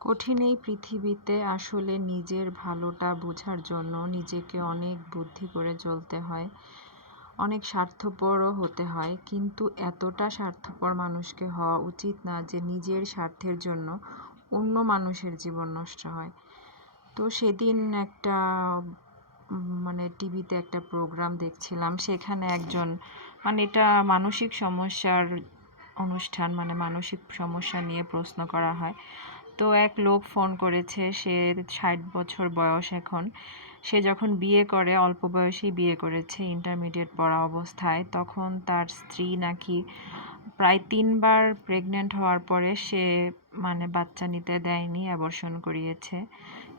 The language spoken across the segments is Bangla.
কঠিন এই পৃথিবীতে আসলে নিজের ভালোটা বোঝার জন্য নিজেকে অনেক বুদ্ধি করে চলতে হয়, অনেক স্বার্থপরও হতে হয়। কিন্তু এতটা স্বার্থপর মানুষকে হওয়া উচিত না যে নিজের স্বার্থের জন্য অন্য মানুষের জীবন নষ্ট হয়। তো সেদিন একটা টিভিতে একটা প্রোগ্রাম দেখছিলাম, সেখানে একজন এটা মানসিক সমস্যার অনুষ্ঠান, মানসিক সমস্যা নিয়ে প্রশ্ন করা হয়। তো এক লোক ফোন করেছে, সে 60 বছর বয়স এখন। সে যখন বিয়ে করে, অল্প বয়সেই বিয়ে করেছে, ইন্টারমিডিয়েট পড়া অবস্থায়, তখন তার স্ত্রী নাকি প্রায় 3 বার প্রেগনেন্ট হওয়ার পরে সে বাচ্চা নিতে দেয়নি, অ্যাবর্শন করিয়েছে।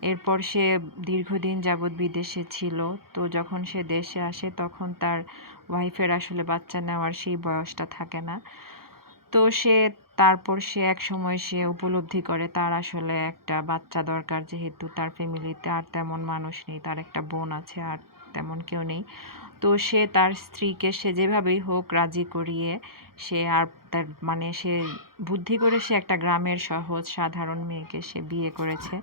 এরপর সে দীর্ঘদিন যাবৎ বিদেশে ছিল। তো যখন সে দেশে আসে তখন তার ওয়াইফের আসলে বাচ্চা নেওয়ার সেই বয়সটা থাকে না। তো তারপর সে এক সময় সে উপলব্ধি করে তার আসলে একটা বাচ্চা দরকার, যেহেতু তার ফ্যামিলিতে আর তেমন মানুষ নেই, তার একটা বোন আছে, আর তেমন কেউ নেই। তো সে তার স্ত্রীকে সে যেভাবেই হোক রাজি করিয়ে সে আর তার সে বুদ্ধি করে সে একটা গ্রামের সহজ সাধারণ মেয়েকে সে বিয়ে করেছে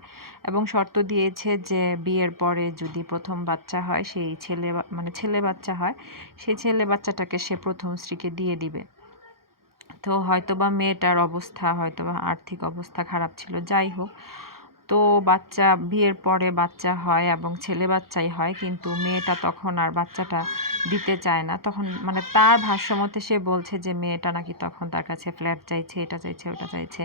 এবং শর্ত দিয়েছে যে বিয়ের পরে যদি প্রথম বাচ্চা হয়, সেই ছেলে বাচ্চা হয়, সেই ছেলে বাচ্চাটাকে সে প্রথম স্ত্রীকে দিয়ে দিবে। তো হয়তোবা মেয়েটার অবস্থা, হয়তোবা আর্থিক অবস্থা খারাপ ছিল, যাই হোক। তো বিয়ের পরে বাচ্চা হয় এবং ছেলে বাচ্চাই হয়, কিন্তু মেয়েটা তখন আর বাচ্চাটা দিতে চায় না। তখন তার ভাষ্যমতে সে বলছে যে মেয়েটা নাকি তখন তার কাছে ফ্ল্যাট চাইছে, এটা চাইছে, ওটা চাইছে।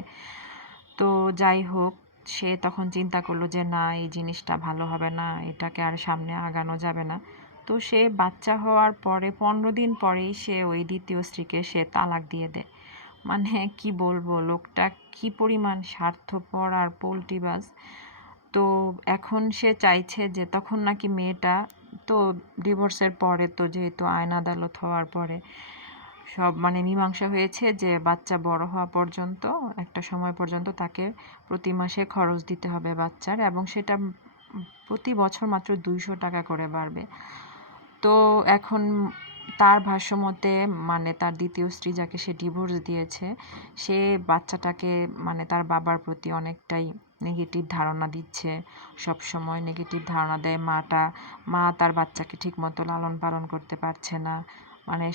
তো যাই হোক, সে তখন চিন্তা করলো যে না, এই জিনিসটা ভালো হবে না, এটাকে আর সামনে আগানো যাবে না। তো সে বাচ্চা হওয়ার পরে 15 দিন পরেই সে ওই দ্বিতীয় স্ত্রীকে সে তালাক দিয়ে দেয়। কি বলবো, লোকটা কি পরিমাণ স্বার্থপর আর পোল্টিবাজ। তো এখন সে চাইছে যে তখন নাকি মেয়েটা, তো ডিভোর্সের পরে তো যেহেতু আইন আদালত হওয়ার পরে সব মীমাংসা হয়েছে যে বাচ্চা বড় হওয়া পর্যন্ত, একটা সময় পর্যন্ত তাকে প্রতি মাসে খরচ দিতে হবে বাচ্চার, এবং সেটা প্রতি বছর মাত্র 200 টাকা করে বাড়বে। তো এখন তার ভাষ্যমতে তার দ্বিতীয় স্ত্রী, যাকে সে ডিভোর্স দিয়েছে, সে বাচ্চাটাকে তার বাবার প্রতি অনেকটাই নেগেটিভ ধারণা দিচ্ছে, সব সময় নেগেটিভ ধারণা দেয়। মা তার বাচ্চাকে ঠিকমতো লালন পালন করতে পারছে না,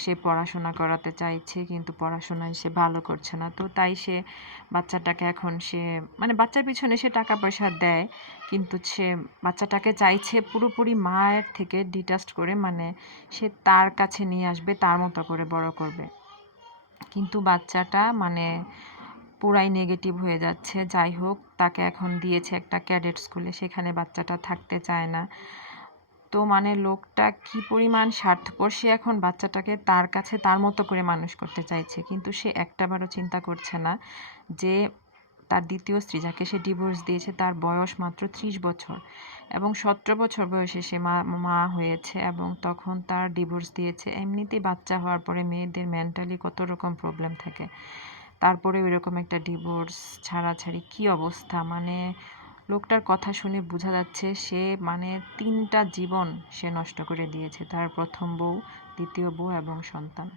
সে পড়াশোনা করাতে চাইছে কিন্তু পড়াশোনায় সে ভালো করছে না। তো তাই সে বাচ্চাটাকে এখন সে বাচ্চার পিছনে সে টাকা পয়সা দেয়, কিন্তু সে বাচ্চাটাকে চাইছে পুরোপুরি মায়ের থেকে ডিটাচড করে, সে তার কাছে নিয়ে আসবে, তার মতো করে বড় করবে। কিন্তু বাচ্চাটা পুরাই নেগেটিভ হয়ে যাচ্ছে। যাই হোক, তাকে এখন দিয়েছে একটা ক্যাডেট স্কুলে, সেখানে বাচ্চাটা থাকতে চায় না। তো লোকটা কি পরিমাণ স্বার্থপর, সে এখন বাচ্চাটাকে তার কাছে তার মতো করে মানুষ করতে চাইছে, কিন্তু সে একটাবারও চিন্তা করছে না যে তার দ্বিতীয় স্ত্রী, যাকে সে ডিভোর্স দিয়েছে, তার বয়স মাত্র 30 বছর এবং 17 বছর বয়সে সে মা হয়েছে এবং তখন তার ডিভোর্স দিয়েছে। এমনিতেই বাচ্চা হওয়ার পরে মেয়েদের মেন্টালি কত রকম প্রবলেম থাকে, তারপরে ওইরকম একটা ডিভোর্স, ছাড়াছাড়ি, কি অবস্থা। লোকটার কথা শুনে বোঝা যাচ্ছে সে 3টা জীবন সে নষ্ট করে দিয়েছে, তার প্রথম বউ, দ্বিতীয় বউ এবং সন্তান।